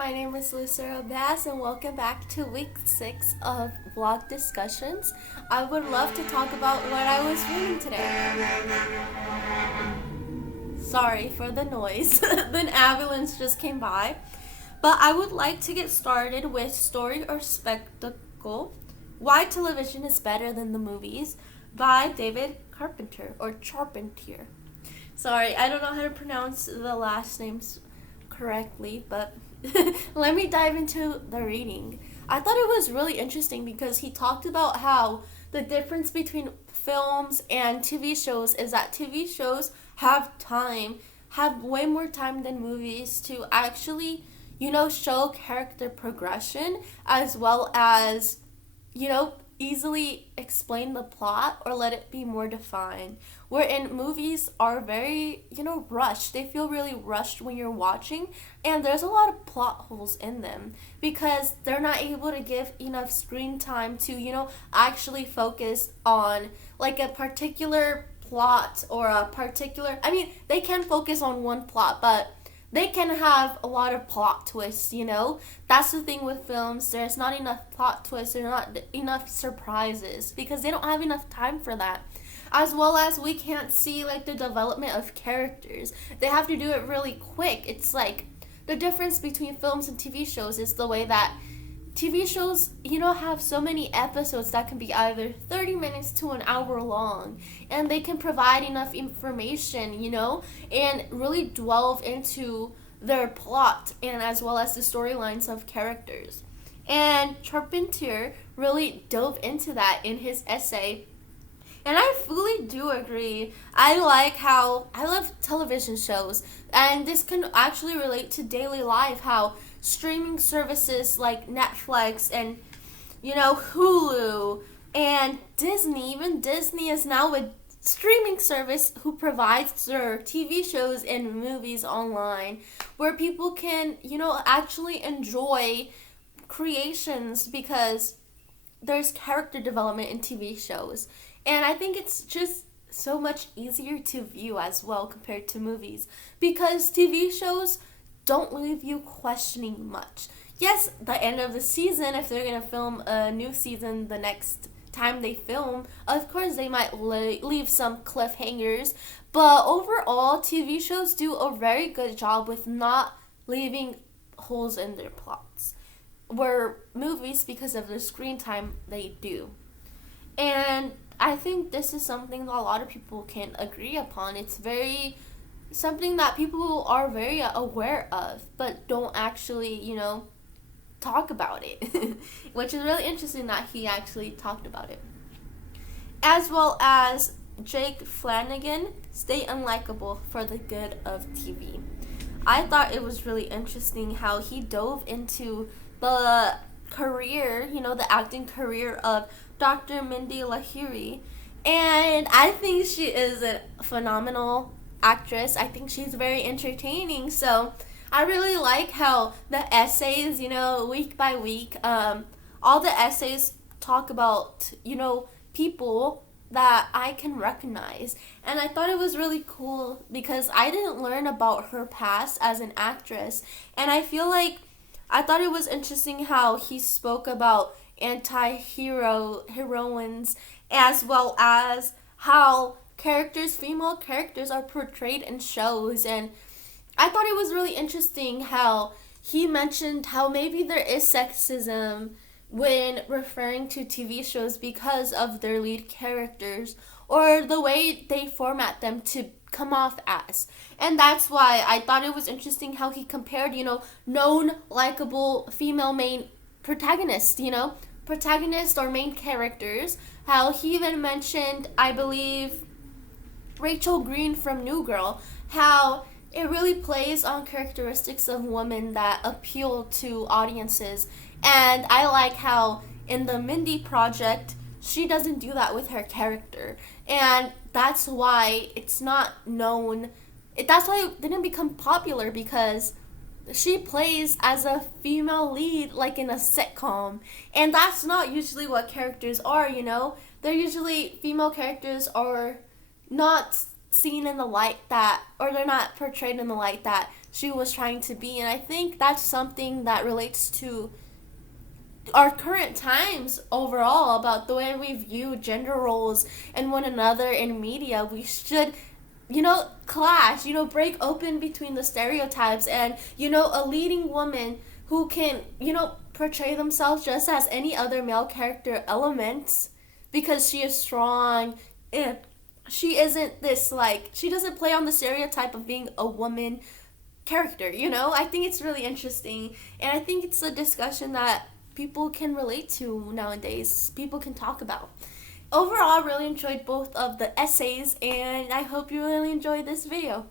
my name is Lucero Bass, and welcome back to week 6 of vlog discussions. I would love to talk about what I was reading today. Sorry for the noise, an ambulance just came by. But I would like to get started with Story or Spectacle: Why Television is Better Than the Movies by David Carpenter, or Charpentier. Sorry, I don't know how to pronounce the last names correctly, but let me dive into the reading. I thought it was really interesting because he talked about how the difference between films and TV shows is that TV shows have way more time than movies to actually, show character progression as well as, easily explain the plot or let it be more defined. Wherein movies are very, rushed. They feel really rushed when you're watching, and there's a lot of plot holes in them because they're not able to give enough screen time to, actually focus on like a particular plot or they can focus on one plot, but they can have a lot of plot twists. That's the thing with films. There's not enough plot twists, there's not enough surprises because they don't have enough time for that. As well as we can't see like the development of characters. They have to do it really quick. It's like the difference between films and TV shows is the way that TV shows, have so many episodes that can be either 30 minutes to an hour long, and they can provide enough information, and really delve into their plot and as well as the storylines of characters. And Charpentier really dove into that in his essay. And I fully do agree. I love television shows, and this can actually relate to daily life, how streaming services like Netflix and, Hulu and Disney, even Disney is now a streaming service who provides their TV shows and movies online where people can, actually enjoy creations because there's character development in TV shows. And I think it's just so much easier to view as well compared to movies because TV shows don't leave you questioning much. Yes, the end of the season, if they're going to film a new season the next time they film, of course they might leave some cliffhangers. But overall, TV shows do a very good job with not leaving holes in their plots. Where movies, because of the screen time, they do. And I think this is something that a lot of people can agree upon. It's something that people are very aware of, but don't actually, talk about it. Which is really interesting that he actually talked about it. As well as Jake Flanagan, Stay Unlikable for the Good of TV. I thought it was really interesting how he dove into the career, the acting career of Dr. Mindy Lahiri. And I think she is a phenomenal actress. I think she's very entertaining. So I really like how the essays, week by week, all the essays talk about, people that I can recognize. And I thought it was really cool because I didn't learn about her past as an actress. And I thought it was interesting how he spoke about heroines, as well as how female characters are portrayed in shows. And I thought it was really interesting how he mentioned how maybe there is sexism when referring to TV shows because of their lead characters or the way they format them to come off as. And that's why I thought it was interesting how he compared, known likable female main protagonists, protagonist or main characters. How he even mentioned, I believe, Rachel Green from New Girl, how it really plays on characteristics of women that appeal to audiences. And I like how in the Mindy Project, she doesn't do that with her character. And that's why it's not known. That's why it didn't become popular, because she plays as a female lead like in a sitcom. And that's not usually what characters are, They're usually, female characters are not seen in the light that, or they're not portrayed in the light that she was trying to be. And I think that's something that relates to our current times overall, about the way we view gender roles and one another in media. We should, clash, break open between the stereotypes, and, a leading woman who can, portray themselves just as any other male character elements, because she is strong and she isn't this, like, she doesn't play on the stereotype of being a woman character. I think it's really interesting, and I think it's a discussion that people can relate to nowadays, people can talk about. Overall, I really enjoyed both of the essays, and I hope you really enjoyed this video.